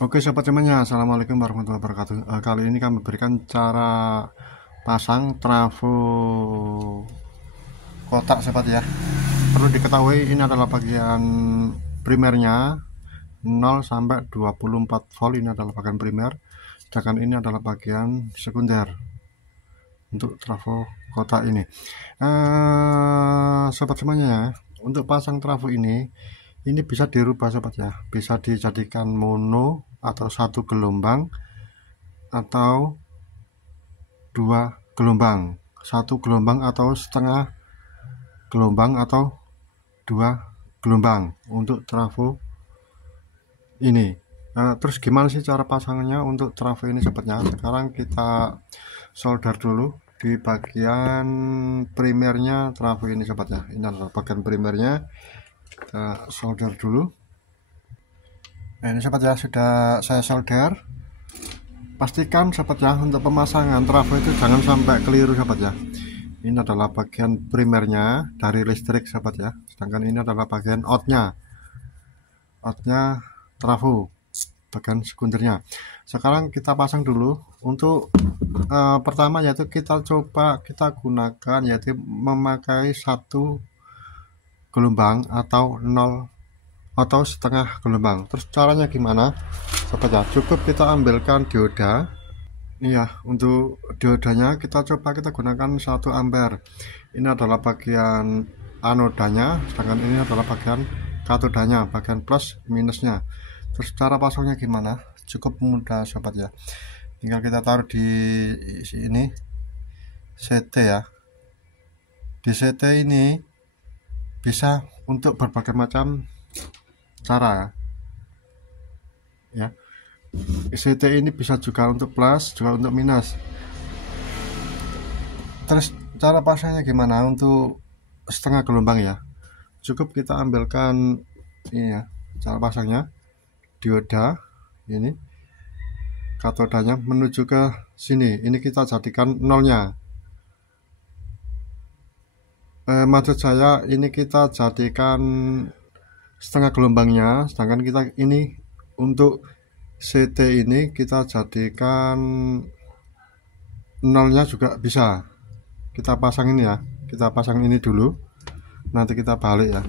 Oke sobat semuanya, assalamualaikum warahmatullahi wabarakatuh. Kali ini kami berikan cara pasang trafo kotak sobat ya. Perlu diketahui ini adalah bagian primernya 0 sampai 24 volt, ini adalah bagian primer, sedangkan ini adalah bagian sekunder untuk trafo kotak ini. Sobat semuanya ya, untuk pasang trafo ini bisa dirubah sobat ya, bisa dijadikan mono atau satu gelombang atau dua gelombang, satu gelombang atau setengah gelombang atau dua gelombang untuk trafo ini. Terus gimana sih cara pasangannya untuk trafo ini sobatnya? Sekarang kita solder dulu di bagian primernya trafo ini sobatnya. Ini adalah bagian primernya, kita solder dulu. Nah ini sobat ya, sudah saya solder. Pastikan sobat ya, untuk pemasangan trafo itu jangan sampai keliru sobat ya. Ini adalah bagian primernya dari listrik sobat ya, sedangkan ini adalah bagian outnya trafo, bagian sekundernya. Sekarang kita pasang dulu. Untuk pertama yaitu kita gunakan yaitu memakai satu gelombang atau 0 atau setengah gelombang. Terus caranya gimana sobat ya? Cukup kita ambilkan dioda. Iya, untuk diodanya kita gunakan 1 ampere. Ini adalah bagian anodanya, sedangkan ini adalah bagian katodanya, bagian plus minusnya. Terus cara pasangnya gimana? Cukup mudah sobat ya. Tinggal kita taruh di sini CT ya. Di CT ini bisa untuk berbagai macam cara ya. CT ini bisa juga untuk plus, juga untuk minus. Terus cara pasangnya gimana untuk setengah gelombang ya? Cukup kita ambilkan ini ya, cara pasangnya dioda ini, katodanya menuju ke sini. Ini kita jadikan nolnya. Maksud saya ini kita jadikan setengah gelombangnya, sedangkan kita ini untuk CT ini kita jadikan nolnya juga bisa. Kita pasang ini ya, kita pasang ini dulu, nanti kita balik ya.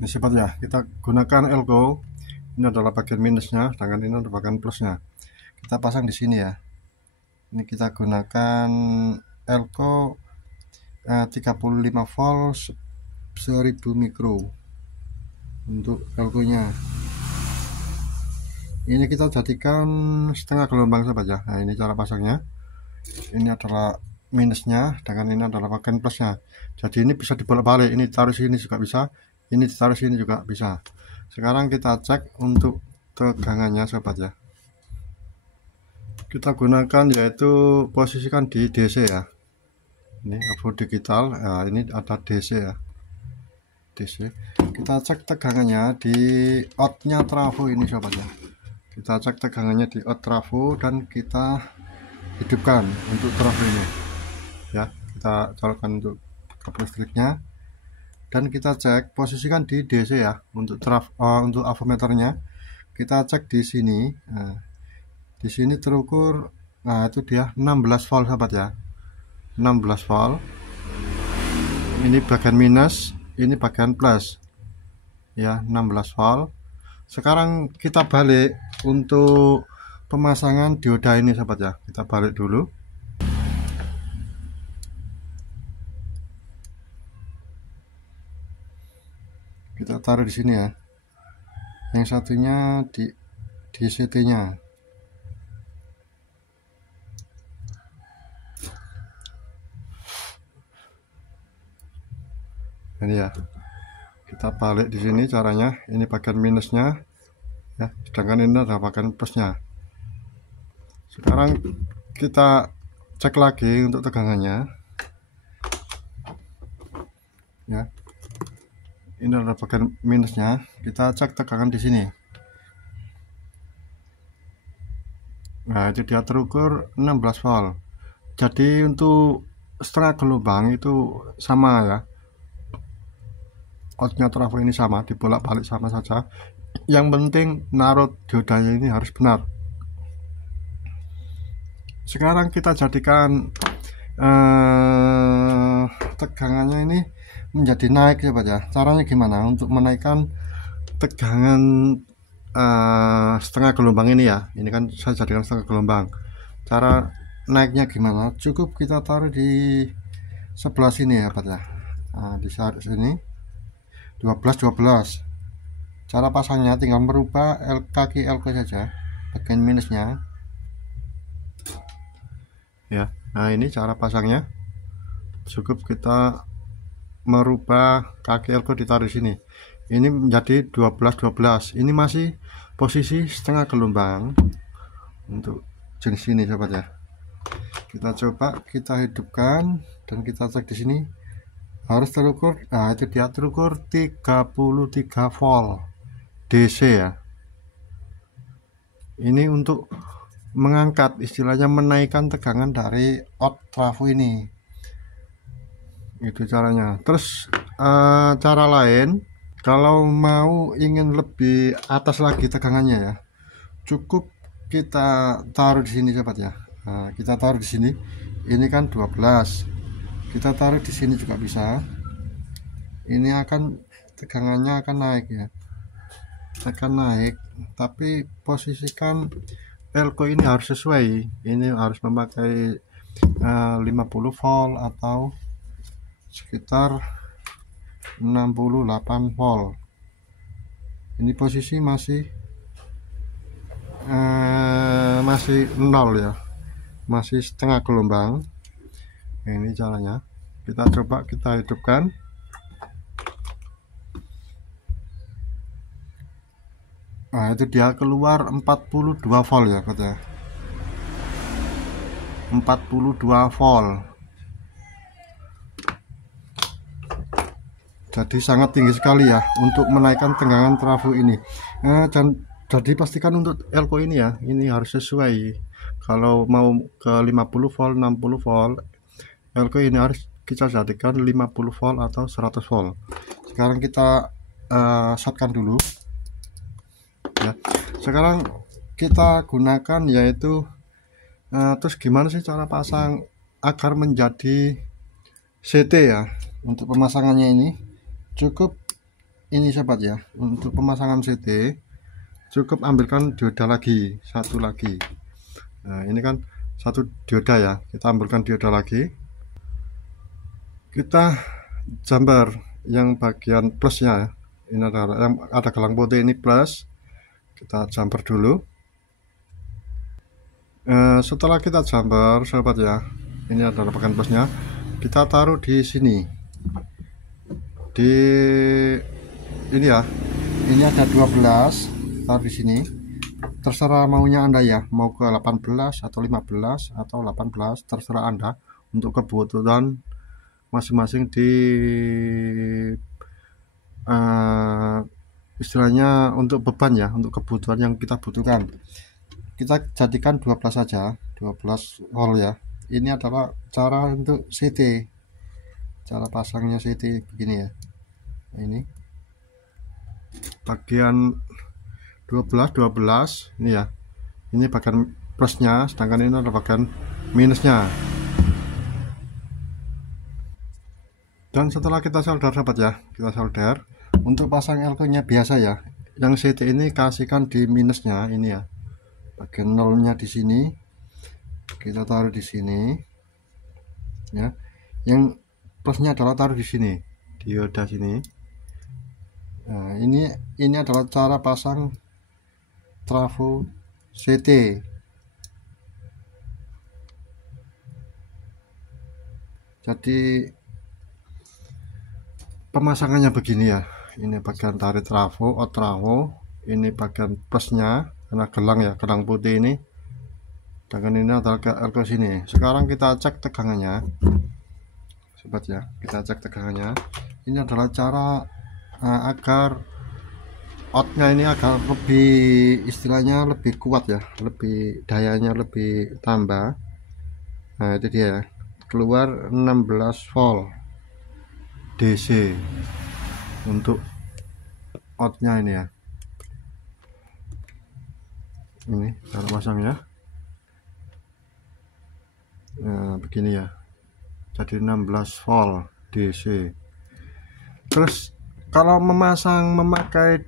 Ini sobat ya, kita gunakan elko. Ini adalah bagian minusnya, sedangkan ini adalah bagian plusnya. Kita pasang di sini ya. Ini kita gunakan elko 35 volt 1000 mikro untuk elko nya. Ini kita jadikan setengah gelombang sobat ya. Nah ini cara pasangnya. Ini adalah minusnya, sedangkan ini adalah bagian plusnya. Jadi ini bisa dibolak-balik, ini taruh sini juga bisa, ini ditaruh sini juga bisa. Sekarang kita cek untuk tegangannya sobat ya. Kita gunakan yaitu posisikan di DC ya. Ini AVO digital, nah, ini ada DC ya, DC. Kita cek tegangannya di outnya trafo ini sobat ya. Kita cek tegangannya di out trafo dan kita hidupkan untuk trafo ini ya. Kita colokkan untuk kabel listriknya dan kita cek posisikan di DC ya. Untuk untuk avometernya kita cek di sini. Nah, di sini terukur, nah itu dia 16 volt sahabat ya, 16 volt. Ini bagian minus, ini bagian plus ya, 16 volt. Sekarang kita balik untuk pemasangan dioda ini sahabat ya. Kita balik dulu. Kita taruh di sini ya. Yang satunya di CT nya. Ini ya. Kita balik di sini caranya. Ini bagian minusnya ya, sedangkan ini adalah bagian plusnya. Sekarang kita cek lagi untuk tegangannya ya. Ini adalah bagian minusnya. Kita cek tegangan di sini. Nah, itu dia terukur 16 volt. Jadi untuk setengah gelombang itu sama ya. Outnya trafo ini sama, dibolak-balik sama saja. Yang penting naruh diodanya ini harus benar. Sekarang kita jadikan tegangannya ini menjadi naik ya Pak ya. Caranya gimana untuk menaikkan tegangan setengah gelombang ini ya. Ini kan saya jadikan setengah gelombang. Cara naiknya gimana? Cukup kita taruh di sebelah sini ya Pak ya. Nah, di saat sini 12. Cara pasangnya tinggal merubah kaki elko saja, bagian minusnya ya. Nah, ini cara pasangnya. Cukup kita merubah kaki elko ditaruh di sini. Ini menjadi 12. Ini masih posisi setengah gelombang untuk jenis ini sobat ya. Kita coba kita hidupkan dan kita cek di sini harus terukur. Nah, itu dia terukur 33 volt DC ya. Ini untuk mengangkat, istilahnya menaikkan tegangan dari out trafo ini. Itu caranya. Terus cara lain, kalau mau ingin lebih atas lagi tegangannya ya, cukup kita taruh di sini sobat ya. Nah, kita taruh di sini. Ini kan 12. Kita taruh di sini juga bisa. Ini akan tegangannya akan naik ya. Akan naik, tapi posisikan elko ini harus sesuai. Ini harus memakai 50 volt atau sekitar 68 volt. Ini posisi masih 0 ya, masih setengah gelombang. Ini caranya. Kita coba kita hidupkan. Nah, itu dia keluar 42 volt ya katanya. 42 volt. Jadi sangat tinggi sekali ya untuk menaikkan tegangan trafo ini. Dan jadi pastikan untuk elko ini ya, ini harus sesuai. Kalau mau ke 50 volt, 60 volt, elko ini harus kita jadikan 50 volt atau 100 volt. Sekarang kita shotkan dulu ya. Sekarang kita gunakan yaitu terus gimana sih cara pasang agar menjadi CT ya. Untuk pemasangannya ini cukup ini sobat ya. Untuk pemasangan CT cukup ambilkan dioda lagi, satu lagi. Nah, ini kan satu dioda ya, kita ambilkan dioda lagi, kita jumper yang bagian plusnya. Ini ada gelang putih ini plus, kita jumper dulu. Setelah kita jumper sobat ya, ini adalah bagian plusnya, kita taruh di sini, di ini ya. Ini ada 12, taruh di sini. Terserah maunya Anda ya, mau ke 18 atau 15 atau 18, terserah Anda untuk kebutuhan masing-masing di istilahnya untuk beban ya, untuk kebutuhan yang kita butuhkan. Kita jadikan 12 saja, 12 volt ya. Ini adalah cara untuk CT. Cara pasangnya CT begini ya. Ini bagian 12 ini ya. Ini bagian plusnya, sedangkan ini adalah bagian minusnya. Dan setelah kita solder sahabat ya, kita solder. Untuk pasang elko nya biasa ya, yang CT ini kasihkan di minusnya ini ya, bagian nolnya di sini kita taruh di sini ya. Yang plusnya adalah taruh di sini, dioda sini. Nah, ini adalah cara pasang trafo CT. Jadi pemasangannya begini ya. Ini bagian tarik trafo, out trafo. Ini bagian plusnya, karena gelang ya, gelang putih ini. Dan ini adalah elko sini. Sekarang kita cek tegangannya, sobat ya. Kita cek tegangannya. Ini adalah cara agar outnya ini agar lebih, istilahnya lebih kuat ya, lebih dayanya lebih tambah. Nah, itu dia, keluar 16 volt DC untuk outnya ini ya. Ini cara pasangnya. Nah, begini ya, jadi 16 volt DC. Terus kalau memakai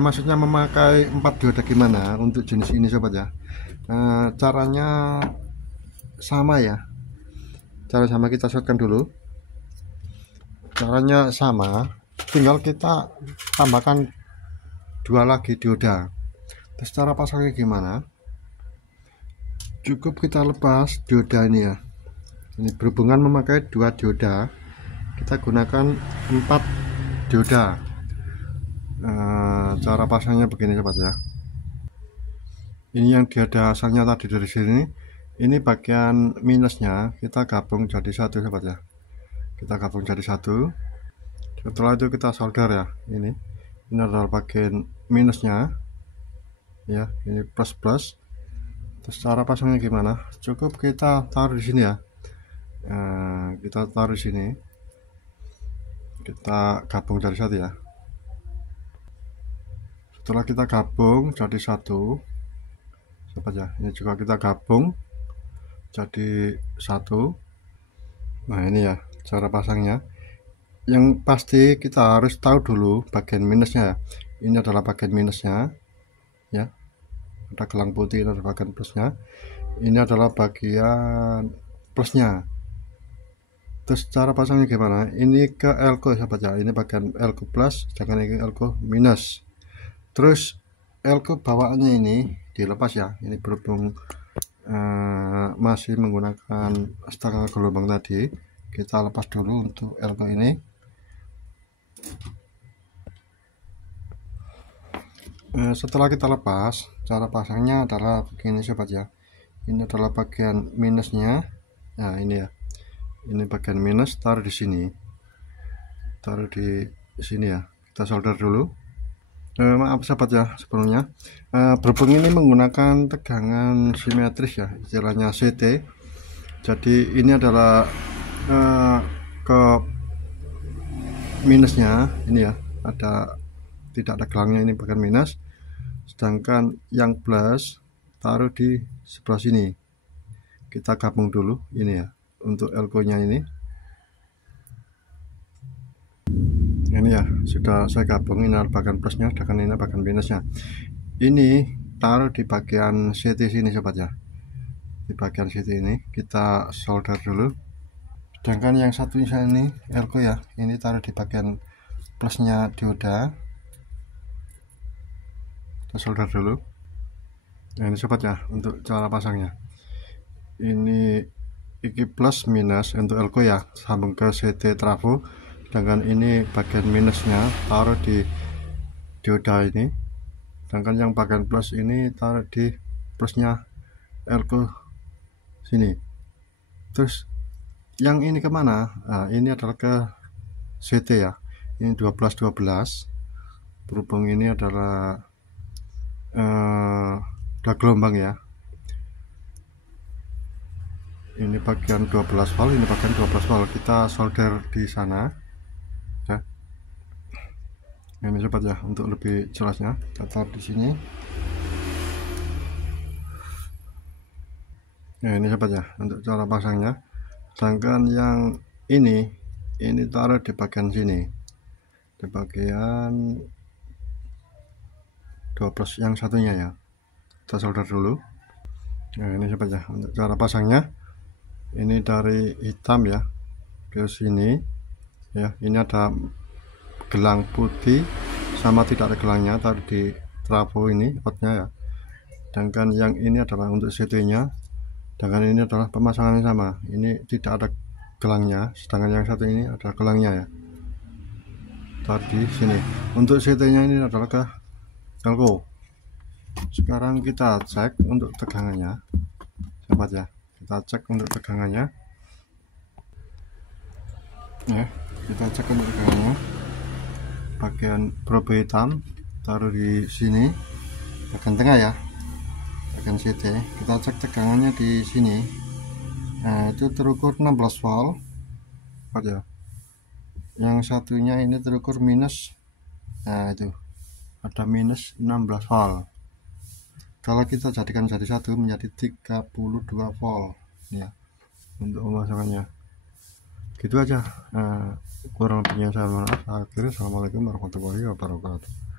maksudnya memakai 4 dioda gimana untuk jenis ini sobat ya. Caranya sama ya, cara sama kita shortkan dulu. Caranya sama, tinggal kita tambahkan 2 lagi dioda. Terus cara pasangnya gimana, cukup kita lepas dioda ini ya. Ini berhubungan memakai 2 dioda, kita gunakan 4 dioda. Cara pasangnya begini sobat ya. Ini yang dioda asalnya tadi dari sini, ini bagian minusnya kita gabung jadi satu sobat ya. Kita gabung jadi satu. Setelah itu kita solder ya. Ini adalah bagian minusnya ya, ini plus plus. Terus cara pasangnya gimana, cukup kita taruh di sini ya. Kita taruh di sini, kita gabung jadi satu ya. Setelah kita gabung jadi satu sobat ya, ini juga kita gabung jadi satu. Nah ini ya cara pasangnya. Yang pasti kita harus tahu dulu bagian minusnya ya. Ini adalah bagian minusnya ya, ada gelang putih, ini adalah bagian plusnya, ini adalah bagian plusnya. Terus cara pasangnya gimana, ini ke elko sahabat ya, ini bagian elko plus, sedangkan ini elko minus. Terus elko bawaannya ini dilepas ya, ini berhubung masih menggunakan setengah gelombang tadi, kita lepas dulu untuk elko ini. Setelah kita lepas, cara pasangnya adalah begini sobat ya. Ini adalah bagian minusnya. Nah ini ya, ini bagian minus, taruh di sini, taruh di sini ya. Kita solder dulu. Maaf sahabat ya sebelumnya, berhubung ini menggunakan tegangan simetris ya, istilahnya CT. Jadi ini adalah ke minusnya ini ya, tidak ada gelangnya, ini bagian minus. Sedangkan yang plus taruh di sebelah sini. Kita gabung dulu ini ya, untuk elko nya ini ya sudah saya gabung. Ini bagian plusnya, sedangkan ini bagian minusnya. Ini taruh di bagian CT sini sobat ya, di bagian CT ini kita solder dulu. Sedangkan yang satunya ini elko ya, ini taruh di bagian plusnya dioda, kita solder dulu. Nah ini sobat ya untuk cara pasangnya. Ini plus minus untuk elko ya, sambung ke CT trafo. Sedangkan ini bagian minusnya taruh di dioda ini, sedangkan yang bagian plus ini taruh di plusnya elko sini. Terus yang ini kemana? Nah, ini adalah ke CT ya, ini 12 berhubung ini adalah udah gelombang ya. Ini bagian 12 volt, ini bagian 12 volt, kita solder di sana ya. Ini sobat ya, untuk lebih jelasnya kita taruh di sini. Nah ini sobat ya untuk cara pasangnya. Sedangkan yang ini taruh di bagian sini, di bagian 12 yang satunya ya, kita solder dulu. Nah ini sobat ya untuk cara pasangnya. Ini dari hitam ya ke sini ya, ini ada gelang putih sama tidak ada gelangnya, taruh di trafo ini outnya ya. Sedangkan yang ini adalah untuk CT nya, sedangkan ini adalah pemasangan yang sama, ini tidak ada gelangnya, sedangkan yang satu ini ada gelangnya ya, taruh di sini. Untuk CT nya ini adalah ke elko. Sekarang kita cek untuk tegangannya sahabat ya, kita cek untuk tegangannya ya, kita cek untuk tegangannya. Bagian probe hitam taruh di sini, bagian tengah ya, bagian CT. Kita cek tegangannya di sini. Nah itu terukur 16 volt ya. Yang satunya ini terukur minus, nah itu ada minus 16 volt. Kalau kita jadikan jadi satu menjadi 32 volt ya untuk pemasangannya. Gitu aja. Kurang lebihnya saya mohon maaf. Akhirnya assalamualaikum warahmatullahi wabarakatuh.